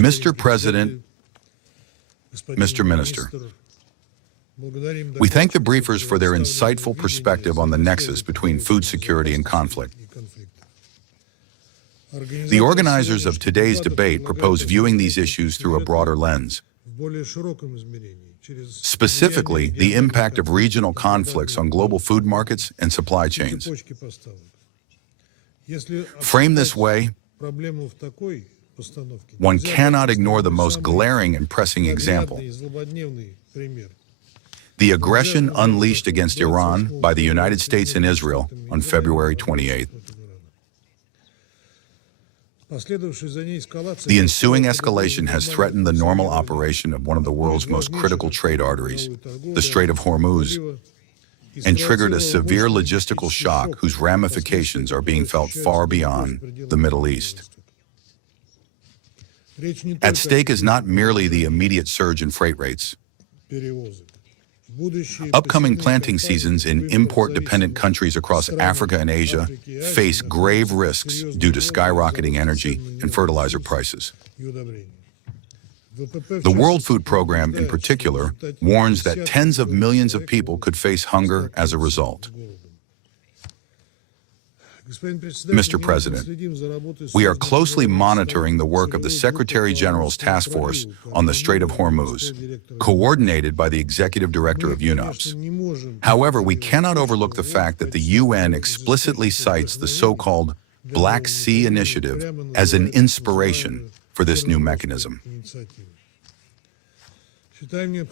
Mr. President, Mr. Minister, we thank the briefers for their insightful perspective on the nexus between food security and conflict. The organizers of today's debate propose viewing these issues through a broader lens. Specifically, the impact of regional conflicts on global food markets and supply chains. Framed this way, one cannot ignore the most glaring and pressing example: the aggression unleashed against Iran by the United States and Israel on February 28th. The ensuing escalation has threatened the normal operation of one of the world's most critical trade arteries, the Strait of Hormuz, and triggered a severe logistical shock whose ramifications are being felt far beyond the Middle East. At stake is not merely the immediate surge in freight rates. Upcoming planting seasons in import-dependent countries across Africa and Asia face grave risks due to skyrocketing energy and fertilizer prices. The World Food Program, in particular, warns that tens of millions of people could face hunger as a result. Mr. President, we are closely monitoring the work of the Secretary General's Task Force on the Strait of Hormuz, coordinated by the Executive Director of UNOPS. However, we cannot overlook the fact that the UN explicitly cites the so-called Black Sea Initiative as an inspiration for this new mechanism.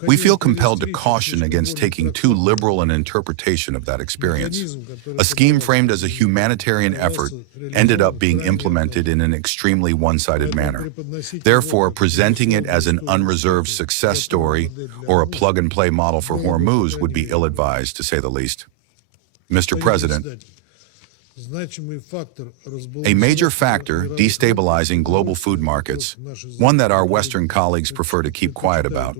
We feel compelled to caution against taking too liberal an interpretation of that experience. A scheme framed as a humanitarian effort ended up being implemented in an extremely one-sided manner. Therefore, presenting it as an unreserved success story or a plug-and-play model for Hormuz would be ill-advised, to say the least. Mr. President, a major factor destabilizing global food markets, one that our Western colleagues prefer to keep quiet about,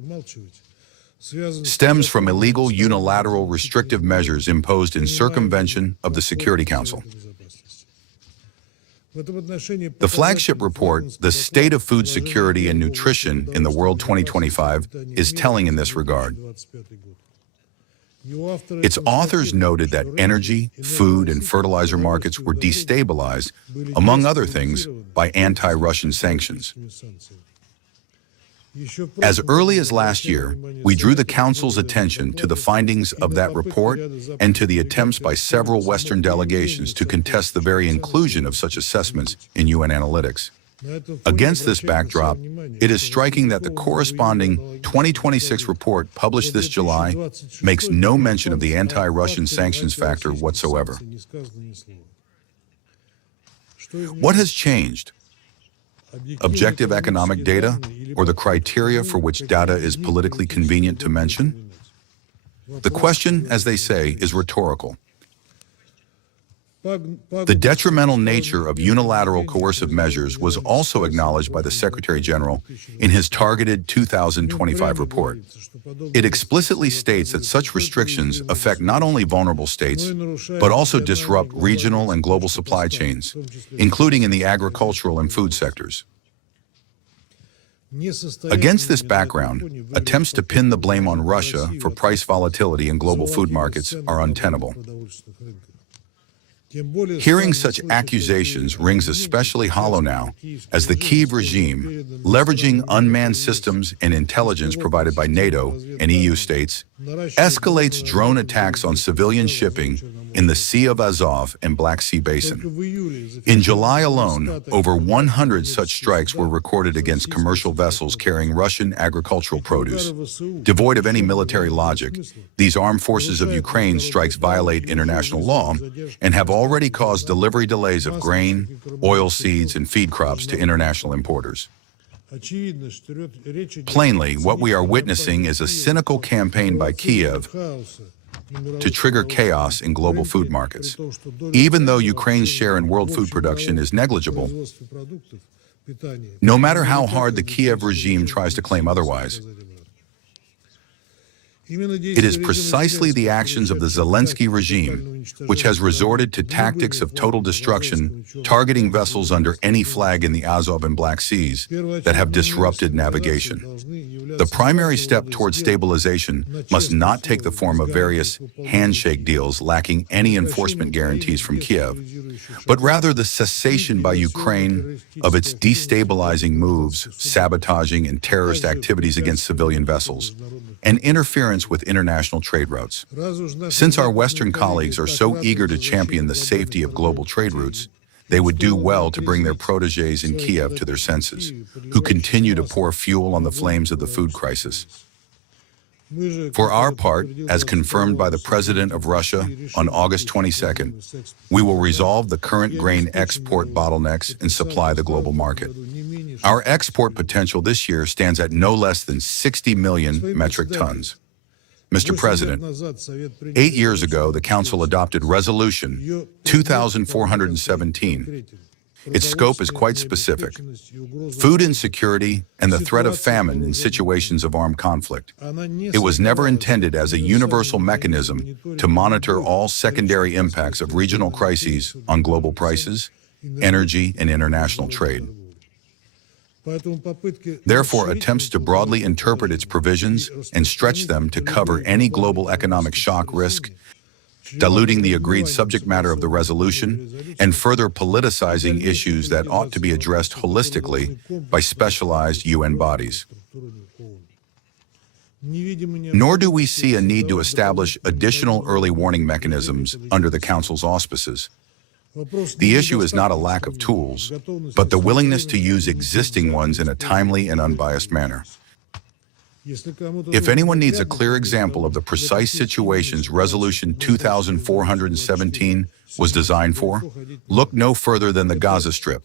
stems from illegal unilateral restrictive measures imposed in circumvention of the Security Council. The flagship report, The State of Food Security and Nutrition in the World 2025, is telling in this regard. Its authors noted that energy, food, and fertilizer markets were destabilized, among other things, by anti-Russian sanctions. As early as last year, we drew the Council's attention to the findings of that report and to the attempts by several Western delegations to contest the very inclusion of such assessments in UN analytics. Against this backdrop, it is striking that the corresponding 2026 report published this July makes no mention of the anti-Russian sanctions factor whatsoever. What has changed? Objective economic data, or the criteria for which data is politically convenient to mention? The question, as they say, is rhetorical. The detrimental nature of unilateral coercive measures was also acknowledged by the Secretary General in his targeted 2025 report. It explicitly states that such restrictions affect not only vulnerable states, but also disrupt regional and global supply chains, including in the agricultural and food sectors. Against this background, attempts to pin the blame on Russia for price volatility in global food markets are untenable. Hearing such accusations rings especially hollow now, as the Kiev regime, leveraging unmanned systems and intelligence provided by NATO and EU states, escalates drone attacks on civilian shipping in the Sea of Azov and Black Sea Basin. In July alone, over 100 such strikes were recorded against commercial vessels carrying Russian agricultural produce. Devoid of any military logic, these armed forces of Ukraine strikes violate international law and have already caused delivery delays of grain, oil seeds, and feed crops to international importers. Plainly, what we are witnessing is a cynical campaign by Kiev to trigger chaos in global food markets. Even though Ukraine's share in world food production is negligible, no matter how hard the Kiev regime tries to claim otherwise, It is precisely the actions of the Zelensky regime, which has resorted to tactics of total destruction, targeting vessels under any flag in the Azov and Black Seas, that have disrupted navigation. The primary step towards stabilization must not take the form of various handshake deals lacking any enforcement guarantees from Kiev, but rather the cessation by Ukraine of its destabilizing moves, sabotaging and terrorist activities against civilian vessels, and interference with international trade routes. Since our Western colleagues are so eager to champion the safety of global trade routes, they would do well to bring their protégés in Kiev to their senses, who continue to pour fuel on the flames of the food crisis. For our part, as confirmed by the President of Russia on August 22nd, we will resolve the current grain export bottlenecks and supply the global market. Our export potential this year stands at no less than 60 million metric tons. Mr. President, 8 years ago, the Council adopted Resolution 2417. Its scope is quite specific: food insecurity and the threat of famine in situations of armed conflict. It was never intended as a universal mechanism to monitor all secondary impacts of regional crises on global prices, energy, and international trade. Therefore, attempts to broadly interpret its provisions and stretch them to cover any global economic shock risk, diluting the agreed subject matter of the resolution, and further politicizing issues that ought to be addressed holistically by specialized UN bodies. Nor do we see a need to establish additional early warning mechanisms under the Council's auspices. The issue is not a lack of tools, but the willingness to use existing ones in a timely and unbiased manner. If anyone needs a clear example of the precise situations Resolution 2417 was designed for, look no further than the Gaza Strip.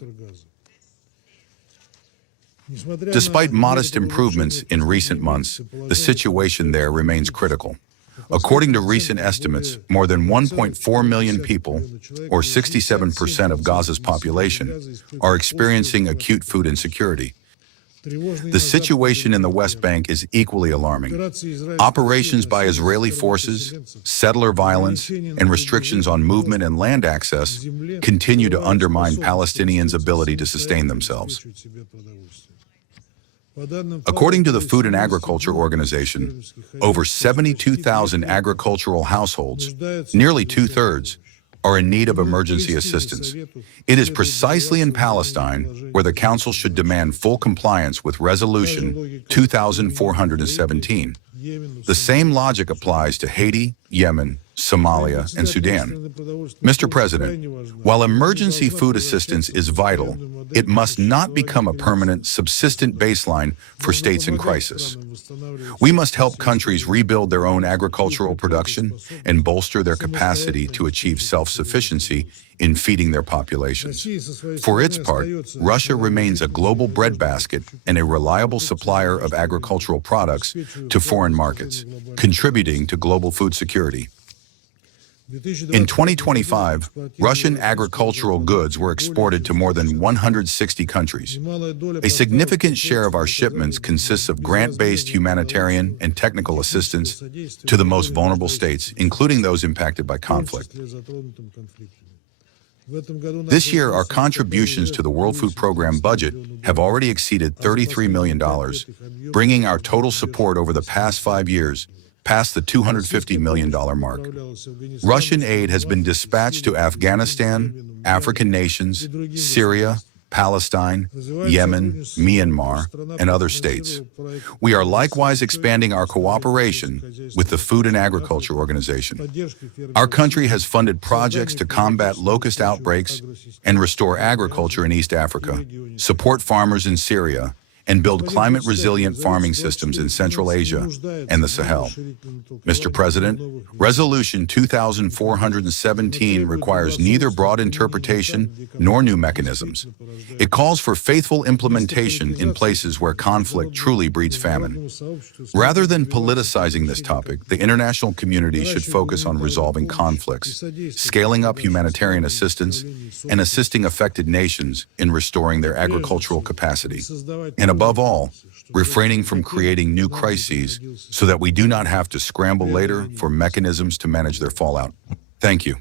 Despite modest improvements in recent months, the situation there remains critical. According to recent estimates, more than 1.4 million people, or 67% of Gaza's population, are experiencing acute food insecurity. The situation in the West Bank is equally alarming. Operations by Israeli forces, settler violence, and restrictions on movement and land access continue to undermine Palestinians' ability to sustain themselves. According to the Food and Agriculture Organization, over 72,000 agricultural households, nearly two-thirds, are in need of emergency assistance. It is precisely in Palestine where the Council should demand full compliance with Resolution 2417. The same logic applies to Haiti, Yemen, Somalia, and Sudan. Mr. President, while emergency food assistance is vital, it must not become a permanent, subsistent baseline for states in crisis. We must help countries rebuild their own agricultural production and bolster their capacity to achieve self-sufficiency in feeding their populations. For its part, Russia remains a global breadbasket and a reliable supplier of agricultural products to foreign markets, contributing to global food security. In 2025, Russian agricultural goods were exported to more than 160 countries. A significant share of our shipments consists of grant-based humanitarian and technical assistance to the most vulnerable states, including those impacted by conflict. This year, our contributions to the World Food Program budget have already exceeded $33 million, bringing our total support over the past 5 years past the $250 million mark. Russian aid has been dispatched to Afghanistan, African nations, Syria, Palestine, Yemen, Myanmar, and other states. We are likewise expanding our cooperation with the Food and Agriculture Organization. Our country has funded projects to combat locust outbreaks and restore agriculture in East Africa, support farmers in Syria, and build climate-resilient farming systems in Central Asia and the Sahel. Mr. President, Resolution 2417 requires neither broad interpretation nor new mechanisms. It calls for faithful implementation in places where conflict truly breeds famine. Rather than politicizing this topic, the international community should focus on resolving conflicts, scaling up humanitarian assistance, and assisting affected nations in restoring their agricultural capacity. And above all, refraining from creating new crises so that we do not have to scramble later for mechanisms to manage their fallout. Thank you.